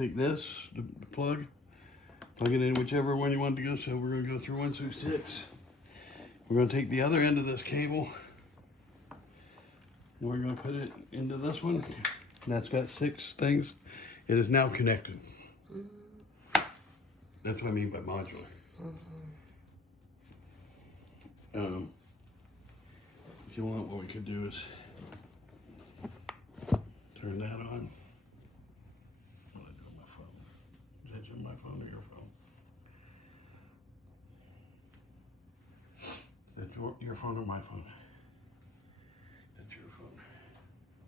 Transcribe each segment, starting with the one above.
take this, the plug it in whichever one you want to go. So we're going to go through 1 through 6. We're going to take the other end of this cable and we're going to put it into this one. And that's got 6 things. It is now connected. That's what I mean by modular. If you want, what we could do is turn that on. What do I do on my phone? Is that my phone or your phone? Is that your phone or my phone? That's your phone.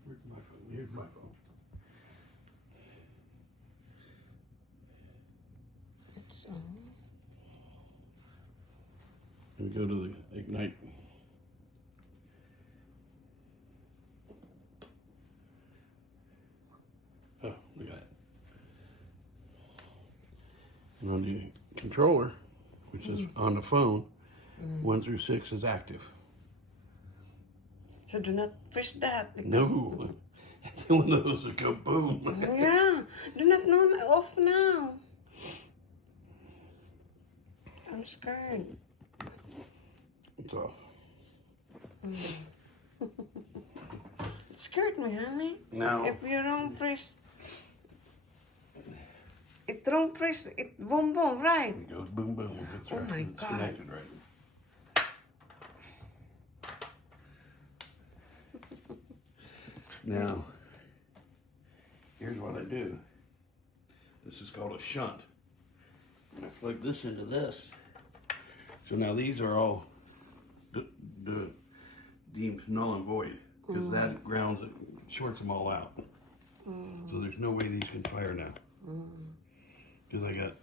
Where's my phone? Here's my phone. It's on. And go to the ignite. Oh, we got it. And on the controller, which is on the phone, 1 through 6 is active. So do not push that because No, it's one of those that go boom. yeah, do not know off now. I'm scared. It's off. It scared me, honey. Now, If you don't press, it don't press, it boom boom, right? it goes boom boom. That's Oh right. my It's God. connected right. Now, here's what I do. This is called a shunt. I plug this into this. So now these are all deemed null and void because that grounds it, shorts them all out. So there's no way these can fire now because I got